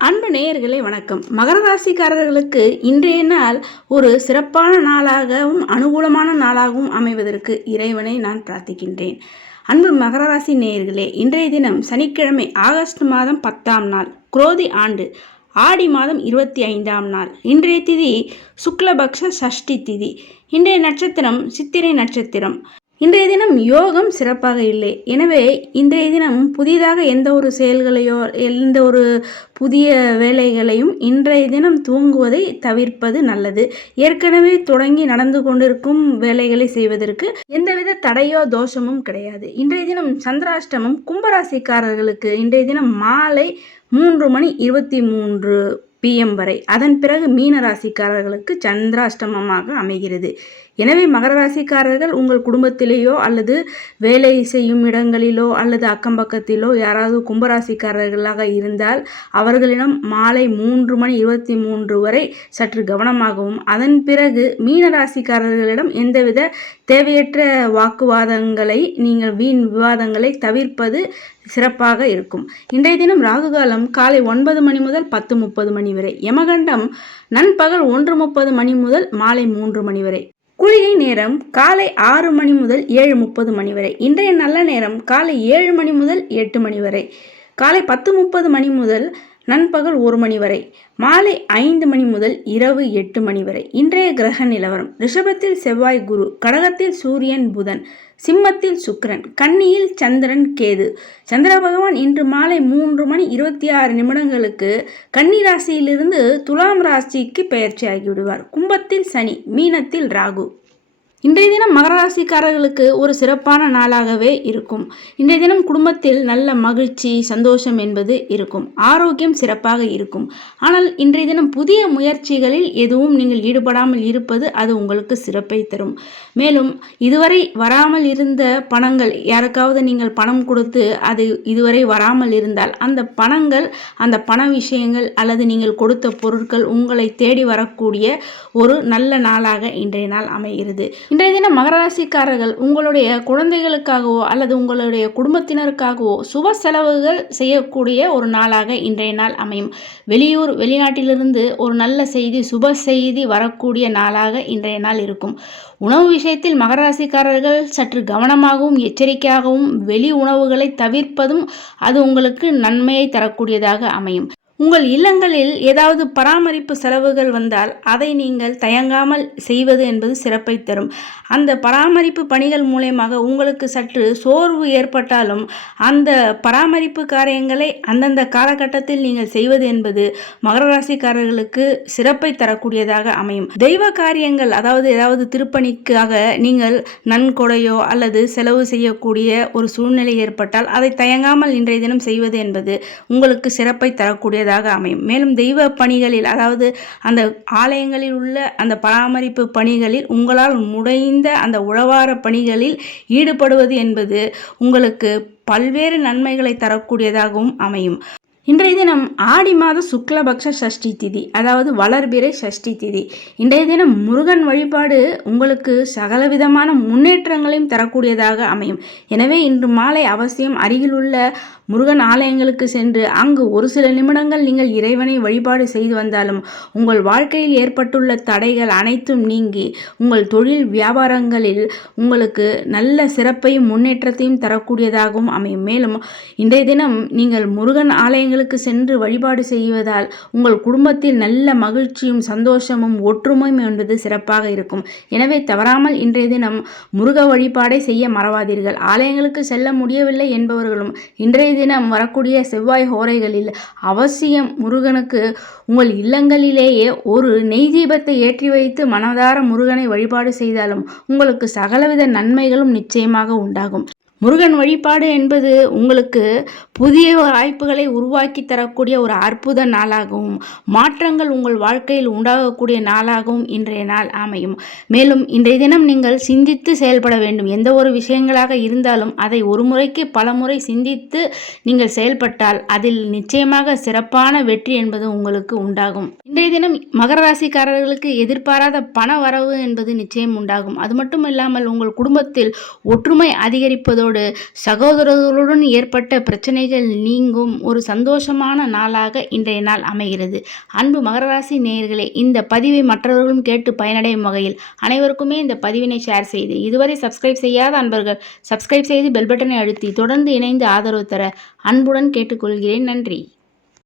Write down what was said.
அன்பு நேயர்களே வணக்கம். மகர ராசிக்காரர்களுக்கு இன்றைய நாள் ஒரு சிறப்பான நாளாகவும் அனுகூலமான நாளாகவும் அமைவதற்கு இறைவனை நான் பிரார்த்திக்கின்றேன். அன்பு மகர ராசி நேயர்களே, இன்றைய தினம் சனிக்கிழமை ஆகஸ்ட் மாதம் 10ஆம் நாள், குரோதி ஆண்டு ஆடி மாதம் 25ஆம் நாள். இன்றைய திதி சுக்லபக்ஷ சஷ்டி திதி. இன்றைய நட்சத்திரம் சித்திரை நட்சத்திரம். இன்றைய தினம் யோகம் சிறப்பாக இல்லை. எனவே இன்றைய தினம் புதிதாக எந்த ஒரு செயல்களையோ எந்த ஒரு புதிய வேலைகளையும் இன்றைய தினம் துவங்குவதை தவிர்ப்பது நல்லது. ஏற்கனவே தொடங்கி நடந்து கொண்டிருக்கும் வேலைகளை செய்வதற்கு எந்தவித தடையோ தோஷமும் கிடையாது. இன்றைய தினம் சந்திராஷ்டமம் கும்பராசிக்காரர்களுக்கு இன்றைய தினம் மாலை 3:23 PM வரை. அதன் பிறகு மீன ராசிக்காரர்களுக்கு சந்திராஷ்டமமாக அமைகிறது. எனவே மகர ராசிக்காரர்கள் உங்கள் குடும்பத்திலேயோ அல்லது வேலை செய்யும் இடங்களிலோ அல்லது அக்கம் பக்கத்திலோ யாராவது கும்பராசிக்காரர்களாக இருந்தால் அவர்களிடம் மாலை 3:23 வரை சற்று கவனமாகவும், அதன் பிறகு மீன ராசிக்காரர்களிடம் எந்தவித தேவையற்ற வாக்குவாதங்களை வீண் விவாதங்களை தவிர்ப்பது சிறப்பாக இருக்கும். இன்றைய தினம் ராகுகாலம் காலை 9 மணி முதல் 10:30 மணி வரை. யமகண்டம் நண்பகல் 1:30 மணி முதல் மாலை 3 மணி வரை. குளிகை நேரம் காலை 6 மணி முதல் 7:30 மணி வரை. இன்றைய நல்ல நேரம் காலை 7 மணி முதல் 8 மணி வரை. காலை 10:30 மணி முதல் நண்பகல் 1 மணி வரை. மாலை 5 மணி முதல் இரவு 8 மணி வரை. இன்றைய கிரக நிலவரம்: ரிஷபத்தில் செவ்வாய் குரு, கடகத்தில் சூரியன் புதன், சிம்மத்தில் சுக்கிரன், கன்னியில் சந்திரன் கேது. சந்திர பகவான் இன்று மாலை 3:26 கன்னி ராசியிலிருந்து துலாம் ராசிக்கு பெயர்ச்சி ஆகிவிடுவார். கும்பத்தில் சனி, மீனத்தில் ராகு. இன்றைய தினம் மகர ராசிக்காரர்களுக்கு ஒரு சிறப்பான நாளாகவே இருக்கும். இன்றைய தினம் குடும்பத்தில் நல்ல மகிழ்ச்சி, சந்தோஷம் என்பது இருக்கும். ஆரோக்கியம் சிறப்பாக இருக்கும். ஆனால் இன்றைய தினம் புதிய முயற்சிகளில் எதுவும் நீங்கள் ஈடுபடாமல் இருப்பது அது உங்களுக்கு சிறப்பை தரும். மேலும் இதுவரை வராமல் இருந்த பணங்கள், யாருக்காவது நீங்கள் பணம் கொடுத்து அது இதுவரை வராமல் இருந்தால் அந்த பணங்கள், அந்த பண விஷயங்கள் அல்லது நீங்கள் கொடுத்த பொருட்கள் உங்களை தேடி வரக்கூடிய ஒரு நல்ல நாளாக இன்றைய நாள் அமைகிறது. இன்றைய தினம் மகர ராசிக்காரர்கள் உங்களுடைய குழந்தைகளுக்காகவோ அல்லது உங்களுடைய குடும்பத்தினருக்காகவோ சுப செலவுகள் செய்யக்கூடிய ஒரு நாளாக இன்றைய நாள் அமையும். வெளியூர் வெளிநாட்டிலிருந்து ஒரு நல்ல செய்தி, சுப செய்தி வரக்கூடிய நாளாக இன்றைய நாள் இருக்கும். உணவு விஷயத்தில் மகர ராசிக்காரர்கள் சற்று கவனமாகவும் எச்சரிக்கையாகவும் வெளி உணவுகளை தவிர்ப்பதும் அது உங்களுக்கு நன்மையை தரக்கூடியதாக அமையும். உங்கள் இல்லங்களில் ஏதாவது பராமரிப்பு செலவுகள் வந்தால் அதை நீங்கள் தயங்காமல் செய்வது என்பது சிறப்பை தரும். அந்த பராமரிப்பு பணிகள் மூலமாக உங்களுக்கு சற்று சோர்வு ஏற்பட்டாலும் அந்த பராமரிப்பு காரியங்களை அந்தந்த காலகட்டத்தில் நீங்கள் செய்வது என்பது மகர ராசிக்காரர்களுக்கு சிறப்பை தரக்கூடியதாக அமையும். தெய்வ காரியங்கள், அதாவது ஏதாவது திருப்பணிக்காக நீங்கள் நன்கொடையோ அல்லது செலவு செய்யக்கூடிய ஒரு சூழ்நிலை ஏற்பட்டால் அதை தயங்காமல் இன்றைய தினம் செய்வது என்பது உங்களுக்கு சிறப்பை தரக்கூடியதாக அமையும். மேலும் தெய்வ பணிகளில், அதாவது அந்த ஆலயங்களில் உள்ள அந்த பராமரிப்பு பணிகளில் உங்களால் முடிந்த அந்த உழவார பணிகளில் ஈடுபடுவது என்பது உங்களுக்கு பல்வேறு நன்மைகளை தரக்கூடியதாகவும் அமையும். இன்றைய தினம் ஆடி மாத சுக்லபக்ஷ சஷ்டி திதி, அதாவது வளர்பிறை சஷ்டி திதி. இன்றைய தினம் முருகன் வழிபாடு உங்களுக்கு சகலவிதமான முன்னேற்றங்களையும் தரக்கூடியதாக அமையும். எனவே இன்று மாலை அவசியம் அருகில் உள்ள முருகன் ஆலயங்களுக்கு சென்று அங்கு ஒரு சில நிமிடங்கள் நீங்கள் இறைவனை வழிபாடு செய்து வந்தாலும் உங்கள் வாழ்க்கையில் ஏற்பட்டுள்ள தடைகள் அனைத்தும் நீங்கி உங்கள் தொழில் வியாபாரங்களில் உங்களுக்கு நல்ல சிறப்பையும் முன்னேற்றத்தையும் தரக்கூடியதாகவும் அமையும். மேலும் இன்றைய தினம் நீங்கள் முருகன் ஆலயங்களுக்கு சென்று வழிபாடு செய்வதால் உங்கள் குடும்பத்தில் நல்ல மகிழ்ச்சியும் சந்தோஷமும் ஒற்றுமையும் என்பது சிறப்பாக இருக்கும். எனவே தவறாமல் இன்றைய தினம் முருக வழிபாடை செய்ய மறவாதீர்கள். ஆலயங்களுக்கு செல்ல முடியவில்லை என்பவர்களும் இன்றைய தினம் வரக்கூடிய செவ்வாய் ஹோரைகளில் அவசியம் முருகனுக்கு உங்கள் இல்லங்களிலேயே ஒரு நெய் தீபத்தை ஏற்றி வைத்து மனதார முருகனை வழிபாடு செய்தாலும் உங்களுக்கு சகலவித நன்மைகளும் நிச்சயமாக உண்டாகும். முருகன் வழிபாடு என்பது உங்களுக்கு புதிய வாய்ப்புகளை உருவாக்கி தரக்கூடிய ஒரு அற்புத நாளாகவும் மாற்றங்கள் உங்கள் வாழ்க்கையில் உண்டாகக்கூடிய நாளாகவும் இன்றைய நாள் அமையும். மேலும் இன்றைய தினம் நீங்கள் சிந்தித்து செயல்பட வேண்டும். எந்த ஒரு விஷயங்களாக இருந்தாலும் அதை ஒரு முறைக்கு பல முறை சிந்தித்து நீங்கள் செயல்பட்டால் அதில் நிச்சயமாக சிறப்பான வெற்றி என்பது உங்களுக்கு உண்டாகும். இன்றைய தினம் மகர ராசிக்காரர்களுக்கு எதிர்பாராத பண வரவு என்பது நிச்சயம் உண்டாகும். அது மட்டும் இல்லாமல் உங்கள் குடும்பத்தில் ஒற்றுமை அதிகரிப்பதோடு குடும்பங்களோடு சகோதரர்களுடன் ஏற்பட்ட பிரச்சனைகள் நீங்கும் ஒரு சந்தோஷமான நாளாக இன்றைய நாள் அமைகிறது. அன்பு மகர ராசி நேயர்களே, இந்த பதிவை மற்றவர்களும் கேட்டு பயனடையும் வகையில் அனைவருக்குமே இந்த பதிவினை ஷேர் செய்து, இதுவரை சப்ஸ்கிரைப் செய்யாத அன்பர்கள் சப்ஸ்கிரைப் செய்து பெல் பட்டனை அழுத்தி தொடர்ந்து இணைந்து ஆதரவு தர அன்புடன் கேட்டுக்கொள்கிறேன். நன்றி.